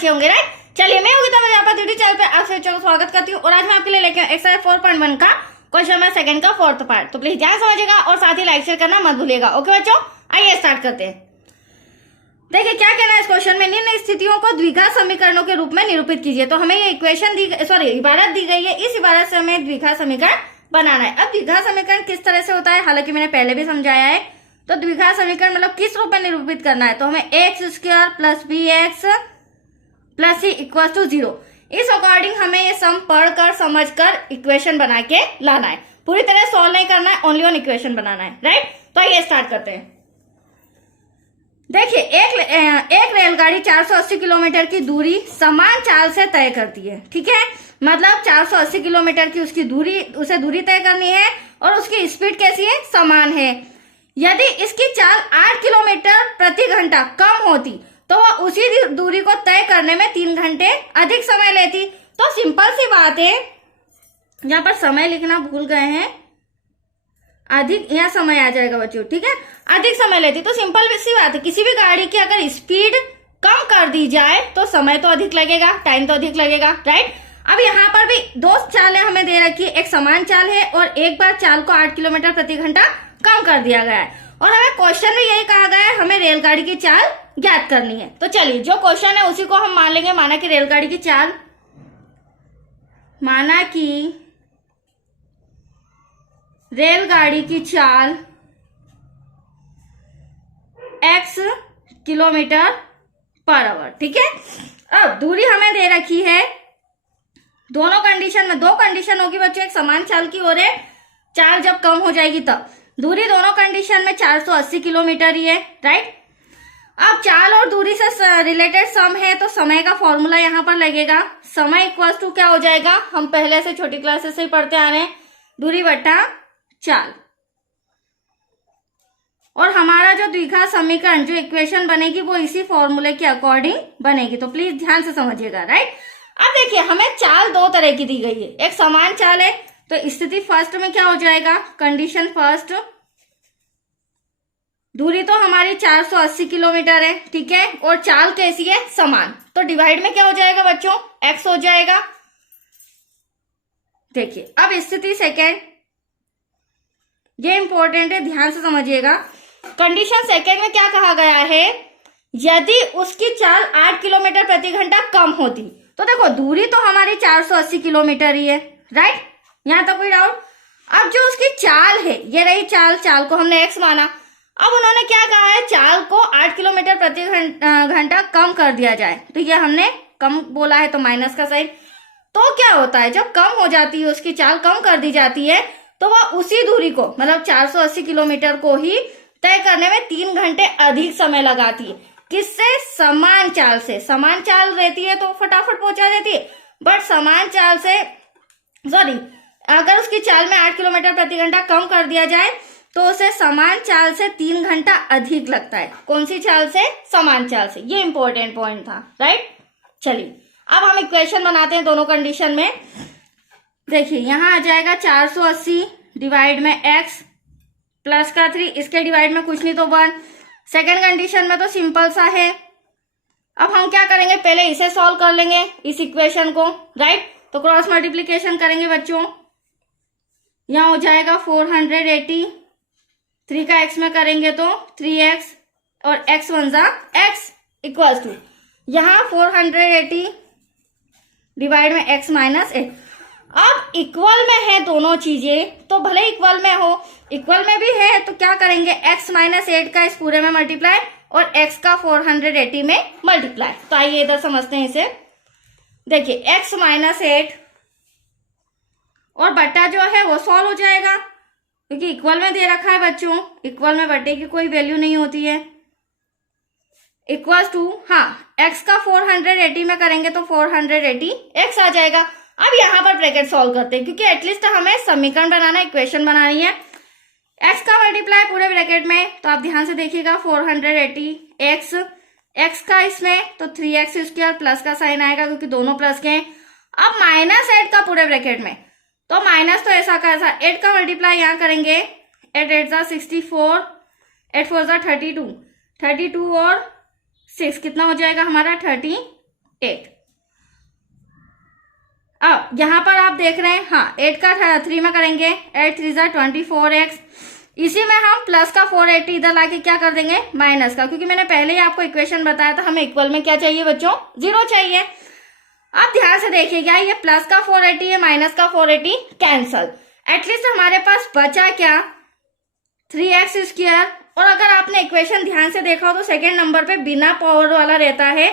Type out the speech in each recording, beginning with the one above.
अच्छे होंगे, राइट। चलिए, मैं योगिता यहाँ पर ड्यूटी चैनल पे आप सभी को स्वागत करती हूँ और आज मैं आपके लिए लेके एक्सरसाइज 4.1 का क्वेश्चन नंबर सेकंड का फोर्थ पार्ट। तो प्लीज ध्यान समझिएगा और साथ ही लाइक शेयर करना मत भूलिएगा। ओके बच्चों, आइए स्टार्ट करते हैं। देखिए क्या कहना है इस क्वेश्चन में, निम्न स्थितियों को द्विघात समीकरणों के रूप में निरूपित कीजिए। तो हमें ये इक्वेशन इबारत दी गई है, इस इबारत से हमें द्विघात समीकरण बनाना है। अब द्विघात समीकरण किस तरह से होता है, हालांकि मैंने पहले भी समझाया है। तो द्विघात समीकरण मतलब किस रूप में निरूपित करना है, तो हमें x square plus b x plus c equal to 0, इस अकॉर्डिंग हमें ये सम पढ़कर समझकर इक्वेशन बना के लाना है। पूरी तरह सॉल्व नहीं करना है, ओनली वन इक्वेशन बनाना है, राइट। तो आइए स्टार्ट करते हैं। देखिए एक रेलगाड़ी 480 किलोमीटर की दूरी समान चाल से तय करती है, ठीक है। मतलब 480 किलोमीटर की उसे दूरी तय करनी है और उसकी स्पीड कैसी है, समान है। यदि इसकी चाल 8 किलोमीटर प्रति घंटा कम होती तो वह उसी दूरी को तय करने में 3 घंटे अधिक समय लेती। तो सिंपल सी बात है, यहाँ पर समय लिखना भूल गए हैं, अधिक यहाँ समय आ जाएगा बच्चों, ठीक है। अधिक समय लेती तो सिंपल सी बात है, किसी भी गाड़ी की अगर स्पीड कम कर दी जाए तो समय तो अधिक लगेगा, टाइम तो अधिक लगेगा, राइट। अब यहाँ पर भी दो चालें हमें दे रखी है, एक समान चाल है और एक बार चाल को 8 किलोमीटर प्रति घंटा कम कर दिया गया है। और हमें क्वेश्चन में यही कहा गया है, हमें रेलगाड़ी की चाल ज्ञात करनी है। तो चलिए जो क्वेश्चन है उसी को हम मान लेंगे। माना कि रेलगाड़ी की चाल, माना कि रेलगाड़ी की चाल x किलोमीटर पर आवर, ठीक है। अब दूरी हमें दे रखी है, दोनों कंडीशन में दो कंडीशन होगी बच्चों, एक समान चाल की और एक चाल जब कम हो जाएगी तब। दूरी दोनों कंडीशन में 480 किलोमीटर ही है, राइट। अब चाल और दूरी से रिलेटेड सम है तो समय का फॉर्मूला यहां पर लगेगा। समय इक्वल टू क्या हो जाएगा, हम पहले से छोटी क्लासेस से ही पढ़ते आ रहे हैं, दूरी बटा चाल। और हमारा जो द्विघात समीकरण जो इक्वेशन बनेगी वो इसी फॉर्मूले के अकॉर्डिंग बनेगी। तो प्लीज ध्यान से समझिएगा, राइट। अब देखिए हमें चाल दो तरह की दी गई है, एक समान चाल है तो स्थिति फर्स्ट में क्या हो जाएगा, कंडीशन फर्स्ट, दूरी तो हमारी 480 किलोमीटर है, ठीक है, और चाल कैसी है, समान। तो डिवाइड में क्या हो जाएगा बच्चों, x हो जाएगा। देखिए अब स्थिति सेकेंड, ये इंपॉर्टेंट है, ध्यान से समझिएगा। कंडीशन सेकेंड में क्या कहा गया है, यदि उसकी चाल 8 किलोमीटर प्रति घंटा कम होती। तो देखो दूरी तो हमारी 480 किलोमीटर ही है, राइट, यहां तक कोई डाउट। अब जो उसकी चाल है, ये रही चाल, चाल को हमने x माना। अब उन्होंने क्या कहा है, चाल को 8 किलोमीटर प्रति घंटा कम कर दिया जाए। तो ये हमने कम बोला है तो माइनस का साइन। तो क्या होता है, जब कम हो जाती है, उसकी चाल कम कर दी जाती है तो वह उसी दूरी को मतलब 480 किलोमीटर को ही तय करने में 3 घंटे अधिक समय लगाती है। किससे, समान चाल से। समान चाल रहती है तो फटाफट पहुंचा देती है, बट समान चाल से अगर उसकी चाल में 8 किलोमीटर प्रति घंटा कम कर दिया जाए तो उसे समान चाल से 3 घंटा अधिक लगता है। कौन सी चाल से, समान चाल से। ये इंपॉर्टेंट पॉइंट था, राइट। चलिए अब हम इक्वेशन बनाते हैं दोनों कंडीशन में। देखिए यहां आ जाएगा 480 डिवाइड में x प्लस का 3, इसके डिवाइड में कुछ नहीं तो 1। सेकेंड कंडीशन में तो सिंपल सा है। अब हम क्या करेंगे, पहले इसे सॉल्व कर लेंगे इस इक्वेशन को, राइट। तो क्रॉस मल्टीप्लीकेशन करेंगे बच्चों, यहां हो जाएगा 480, 3 का x में करेंगे तो 3x और x 1 जा x इक्वल्स टू, यहां 480 डिवाइड में x माइनस 8। अब इक्वल में है दोनों चीजें तो भले इक्वल में हो, इक्वल में भी है तो क्या करेंगे, x माइनस 8 का इस पूरे में मल्टीप्लाई और x का 480 में मल्टीप्लाई। तो आइए इधर समझते हैं इसे। देखिए x माइनस 8 और बट्टा जो है वो सॉल्व हो जाएगा, क्योंकि इक्वल में दे रखा है बच्चों, इक्वल में बट्टे की कोई वैल्यू नहीं होती है। इक्वल टू, हाँ, x का 480 में करेंगे तो 480 x आ जाएगा। अब यहाँ पर ब्रैकेट सॉल्व करते हैं, क्योंकि एटलीस्ट हमें समीकरण बनाना, इक्वेशन बनानी है। x का मल्टीप्लाई पूरे ब्रैकेट में, तो आप ध्यान से देखिएगा 480 x का इसमें तो 3x स्क्वायर प्लस का साइन आएगा क्योंकि दोनों प्लस के हैं। अब माइनस 8 का पूरे ब्रैकेट में, तो माइनस तो ऐसा का ऐसा 8 का मल्टीप्लाई यहाँ करेंगे, 8 8 जा 64, 8 4 जा 32 और 6 कितना हो जाएगा हमारा 38 8। अब यहां पर आप देख रहे हैं, हाँ 8 का 3 में करेंगे, 8 3 जा 24x। इसी में हम प्लस का 480 इधर लाके क्या कर देंगे, माइनस का, क्योंकि मैंने पहले ही आपको इक्वेशन बताया था हमें इक्वल में क्या चाहिए बच्चों, 0 चाहिए। आप ध्यान से देखिएगा, ये प्लस का 480 है, माइनस का 480 कैंसल। एटलीस्ट हमारे पास बचा क्या, 3x²। और अगर आपने इक्वेशन ध्यान से देखा हो तो सेकेंड नंबर पे बिना पावर वाला रहता है,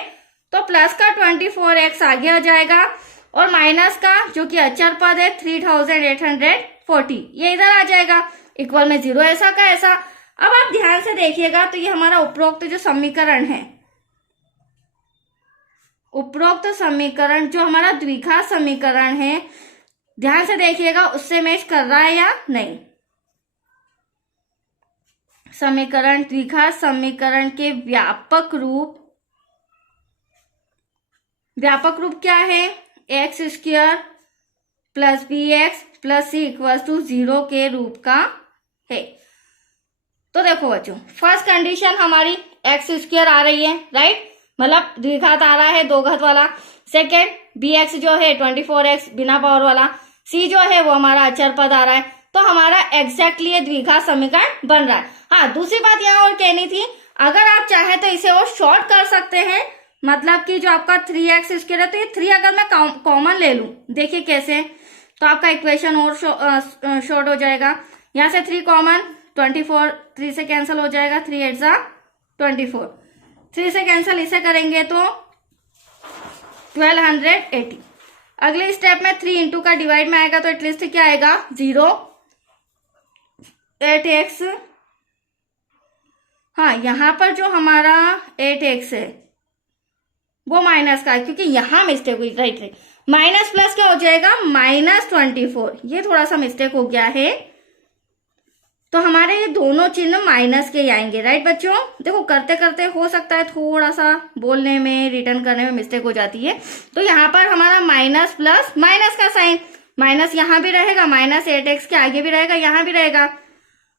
तो प्लस का 24x आगे आ जाएगा और माइनस का जो कि अचर पद है 3840 ये इधर आ जाएगा, इक्वल में 0 ऐसा का ऐसा। अब आप ध्यान से देखिएगा तो ये हमारा उपरोक्त जो समीकरण है, उपरोक्त समीकरण जो हमारा द्विघात समीकरण है, ध्यान से देखिएगा उससे मैच कर रहा है या नहीं। समीकरण, द्विघात समीकरण के व्यापक रूप क्या है, x² plus bx plus c equal to 0 के रूप का है। तो देखो बच्चों, फर्स्ट कंडीशन हमारी x² आ रही है, राइट, मतलब द्विघात आ रहा है, दो घात वाला। सेकेंड bx जो है 24x बिना पावर वाला, c जो है वो हमारा अचर पद आ रहा है। तो हमारा एग्जैक्टली ये द्विघात समीकरण बन रहा है। हाँ, दूसरी बात यहाँ और कहनी थी, अगर आप चाहे तो इसे और शॉर्ट कर सकते हैं, मतलब कि जो आपका 3x² है, तो ये 3 अगर मैं कॉमन ले लूं, देखिए कैसे, तो आपका इक्वेशन और शॉर्ट हो जाएगा। यहाँ से 3 कॉमन, 24 3 से कैंसिल हो जाएगा, 3 8 जा 24, 3 से कैंसिल इसे करेंगे तो 1280। अगले स्टेप में 3 इंटू का डिवाइड में आएगा तो एटलीस्ट क्या आएगा, 0 8x। हाँ, यहाँ पर जो हमारा 8x है वो माइनस का है, क्योंकि यहां मिस्टेक हुई, राइट, माइनस प्लस क्या हो जाएगा, -24, ये थोड़ा सा मिस्टेक हो गया है। तो हमारे ये दोनों चिन्ह माइनस के ही आएंगे, राइट बच्चों। देखो करते करते हो सकता है थोड़ा सा बोलने में, रिटर्न करने में मिस्टेक हो जाती है। तो यहाँ पर हमारा माइनस प्लस माइनस का साइन, माइनस यहाँ भी रहेगा, -8x के आगे भी रहेगा, यहाँ भी रहेगा,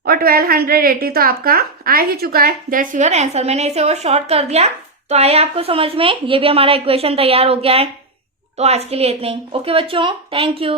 और 1280 तो आपका आ ही चुका है। That's your answer. मैंने इसे और शॉर्ट कर दिया, तो आए आपको समझ में, ये भी हमारा इक्वेशन तैयार हो गया है। तो आज के लिए इतना ही। ओके बच्चों, थैंक यू।